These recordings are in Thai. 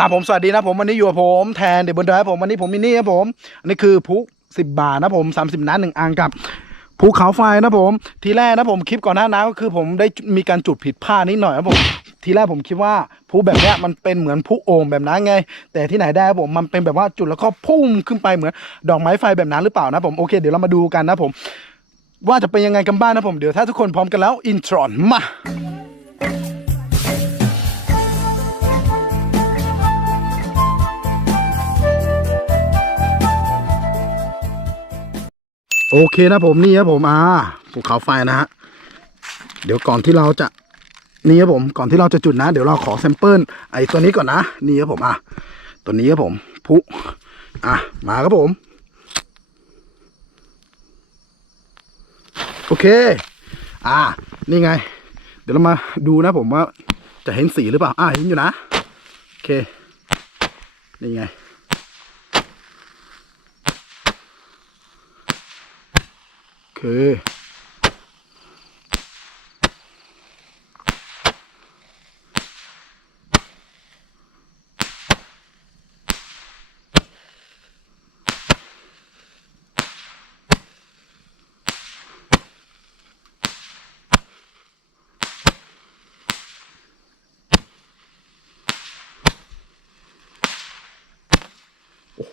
ครับผมสวัสดีนะผมวันนี้อยู่กับผมแทนเดบนดอร์ผมวันนี้ผมมินี่ครับผมอันนี้คือพุสิบบาทนะผมสามสิบน้าหนึ่งอังกับภูเขาไฟนะผม ทีแรกนะผมคลิปก่อนหน้านั้นก็คือผมได้มีการจุดผิดพลาดนิดหน่อยครับผมทีแรกผมคิดว่าพุแบบเนี้ยมันเป็นเหมือนพุโอ่งแบบนั้นไง แต่ที่ไหนได้ครับผมมันเป็นแบบว่าจุดแล้วก็พุ่งขึ้นไปเหมือนดอกไม้ไฟแบบนั้นหรือเปล่านะผมโอเคเดี๋ยวเรามาดูกันนะผม ว่าจะเป็นยังไงกันบ้างนะผมเดี๋ยวถ้าทุกคนพร้อมกันแล้วอินทรอนมา โอเคนะผมนี่ครับผมอ่าภูเขาไฟนะฮะเดี๋ยวก่อนที่เราจะนี่ครับผมก่อนที่เราจะจุดนะ เดี๋ยวเราขอแซมเปิลไอ้ตัวนี้ก่อนนะนี่ครับผมอะตัวนี้ครับผมพุอะมาครับผม โอเค อ่า นี่ไง เดี๋ยวเรามาดูนะผมว่าจะเห็นสีหรือเปล่า อ่าเห็นอยู่นะ โอเค นี่ไง คือ โอ้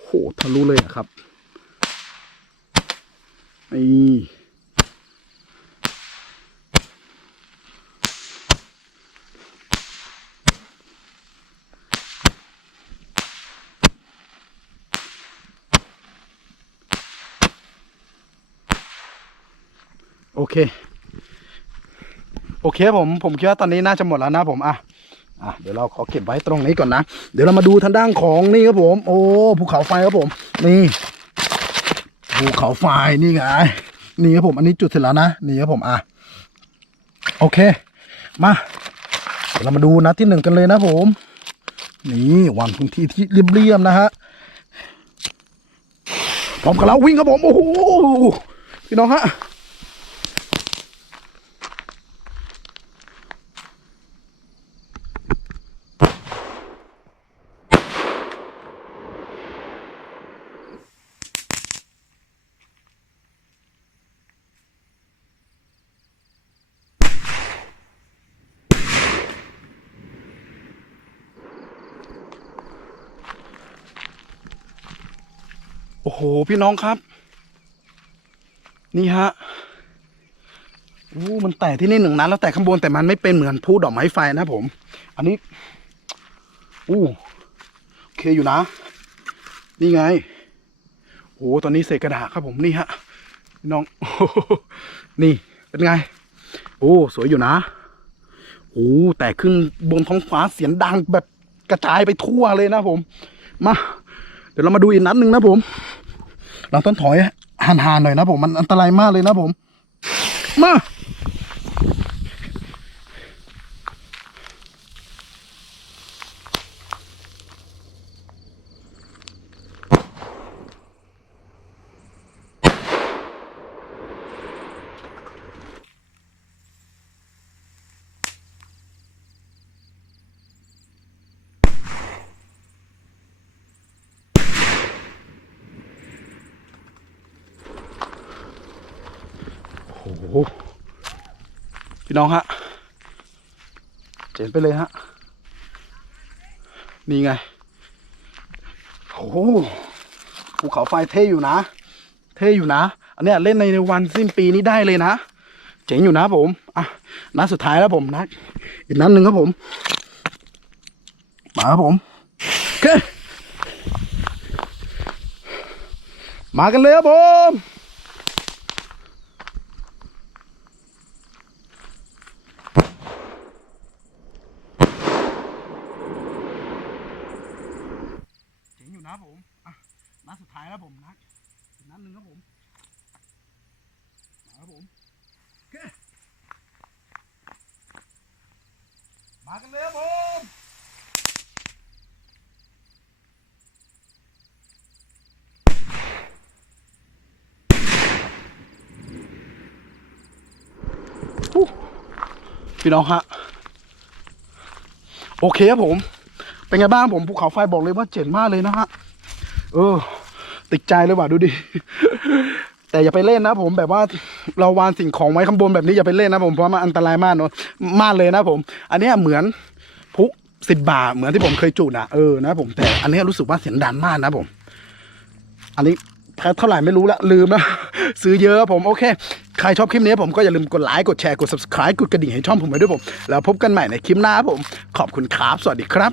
โหทะลุเลยอะครับนี่ โอเค โอเคผมผมคิดว่าตอนนี้น่าจะหมดแล้วนะผมอะอะเดี๋ยวเราขอเก็บไว้ตรงนี้ก่อนนะ เดี๋ยวเรามาดูทางด้านของนี่ครับผม โอ้ภูเขาไฟครับผม นี่ภูเขาไฟนี่ไงนี่ครับผมอันนี้จุดเสร็จแล้วนะนี่ครับผมอะโอเค มาเดี๋ยวเรามาดูนัดที่หนึ่งกันเลยนะผม นี่วางพื้นที่ที่เรียบๆนะฮะพร้อมกันแล้ววิ่งครับผมโอ้โหพี่น้องฮะ โอ้โห พี่น้องครับ นี่ฮะอู้มันแตกที่นี่หนึ่งนัดแล้วแตกข้างบนแต่มันไม่เป็นเหมือนพูดอกไม้ไฟนะผม อันนี้อู้โอเคอยู่นะ นี่ไงโอ้ตอนนี้เศษกระดาษครับผมนี่ฮะพี่น้องอนี่เป็นไง โอ้สวยอยู่นะโอ้แตกขึ้นบนท้องฟ้าเสียงดังแบบกระจายไปทั่วเลยนะผม มา เดี๋ยวเรามาดูอีกนัดหนึ่งนะผม เราต้องถอยห่างๆหน่อยนะผม มันอันตรายมากเลยนะผม มา หพี่น้องฮะเจ๋งไปเลยฮะ นี่ไง โอ้โหภูเขาไฟเท่อยู่นะ เท่อยู่นะ อันเนี้ยเล่นในวันสิ้นปีนี้ได้เลยนะ เจ๋งอยู่นะผม อะ นัดสุดท้ายแล้วผมนัดอีกนัดหนึ่งครับผม มาครับผมโอเคมากันเลยครับผม เจ๋งอยู่นะผม อะ นัดสุดท้ายแล้วผมนัดอีกนัดหนึ่งครับผมมาครับผม โอเค มากันเลยครับผม พี่น้องฮะ โอเคครับผม เป็นไงบ้างผมภูเขาไฟบอกเลยว่าเจ๋งมากเลยนะฮะ เออ ติดใจเลยว่ะดูดิ แต่อย่าไปเล่นนะผมแบบว่าเราวางสิ่งของไว้ข้างบนแบบนี้อย่าไปเล่นนะผมเพราะมันอันตรายมากเนอะมากเลยนะผม อันนี้เหมือนพุสิบบาทเหมือนที่ผมเคยจุดนะเออนะผมแต่อันนี้รู้สึกว่าเสียงดังมากนะผม อันนี้แพ้เท่าไหร่ไม่รู้ละลืมนะซื้อเยอะผมโอเค ใครชอบคลิปนี้ผมก็อย่าลืมกดไลค์กดแชร์กด subscribe กดกระดิ่งให้ช่องผมไว้ด้วยผม แล้วพบกันใหม่ในคลิปหน้าผม ขอบคุณครับ สวัสดีครับ